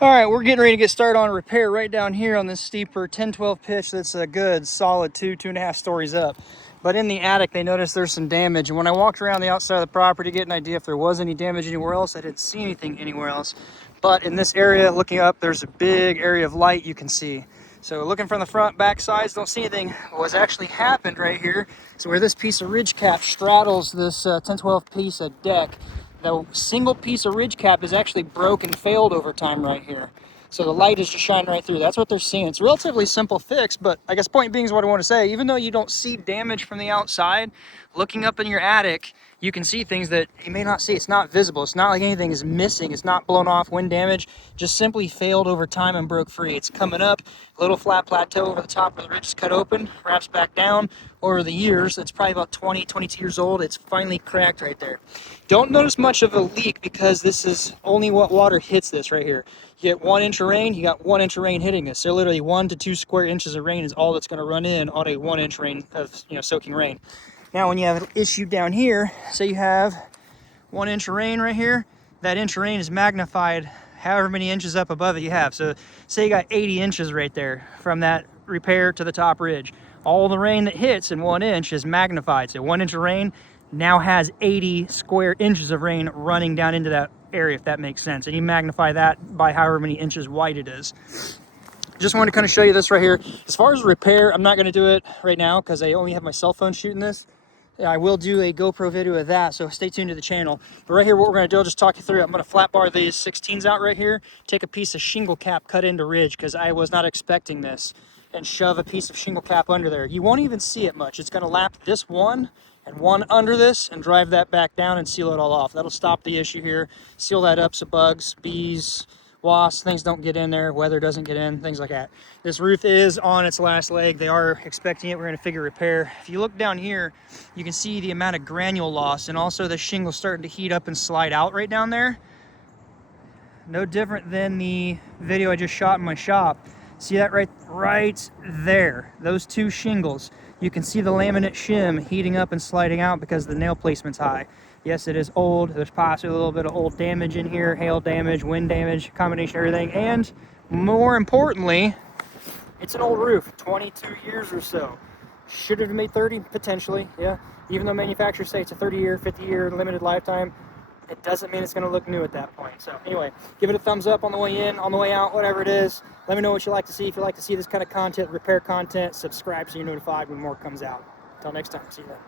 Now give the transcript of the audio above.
All right, we're getting ready to get started on a repair right down here on this steeper 10-12 pitch that's a good solid 2.5 stories up. But in the attic, they noticed there's some damage. And when I walked around the outside of the property to get an idea if there was any damage anywhere else, I didn't see anything anywhere else. But in this area, looking up, there's a big area of light you can see. So looking from the front, back sides, don't see anything. What's actually happened right here is where this piece of ridge cap straddles this 10-12 piece of deck. The single piece of ridge cap is actually broke and failed over time right here. So the light is just shining right through. That's what they're seeing. It's a relatively simple fix, but I guess point being is what I want to say. Even though you don't see damage from the outside, looking up in your attic, you can see things that you may not see. It's not visible. It's not like anything is missing. It's not blown off, wind damage. Just simply failed over time and broke free. It's coming up, a little flat plateau over the top where the ridge is cut open, wraps back down. Over the years, it's probably about 20, 22 years old. It's finally cracked right there. Don't notice much of a leak because this is only what water hits this right here. You get 1 inch of rain, you got 1 inch of rain hitting this. So literally 1 to 2 square inches of rain is all that's going to run in on a 1 inch rain of soaking rain. Now when you have an issue down here, say you have 1 inch of rain right here, that inch of rain is magnified however many inches up above it you have. So say you got 80 inches right there from that repair to the top ridge. All the rain that hits in 1 inch is magnified. So 1 inch of rain now has 80 square inches of rain running down into that area, if that makes sense. And you magnify that by however many inches wide it is. Just wanted to kind of show you this right here. As far as repair, I'm not going to do it right now because I only have my cell phone shooting this. I will do a GoPro video of that, so stay tuned to the channel. But right here, what we're going to do, I'll just talk you through it. I'm going to flat bar these 16s out right here, take a piece of shingle cap cut into ridge because I was not expecting this, and shove a piece of shingle cap under there. You won't even see it much. It's going to lap this one and one under this and drive that back down and seal it all off. That'll stop the issue here, seal that up so bugs, bees, wasps, things don't get in there, weather doesn't get in, things like that. This roof is on its last leg. They are expecting it. We're going to figure repair. If you look down here, you can see the amount of granule loss and also the shingle starting to heat up and slide out right down there. No different than the video I just shot in my shop. See that right there, those two shingles. You can see the laminate shim heating up and sliding out because the nail placement's high. Yes, it is old. There's possibly a little bit of old damage in here, hail damage, wind damage, combination of everything. And more importantly, it's an old roof, 22 years or so. Should have made 30, potentially, yeah. Even though manufacturers say it's a 30-year, 50-year limited lifetime, it doesn't mean it's going to look new at that point. So anyway, give it a thumbs up on the way in, on the way out, whatever it is. Let me know what you like to see. If you like to see this kind of content, repair content, subscribe so you're notified when more comes out. Until next time, see you then.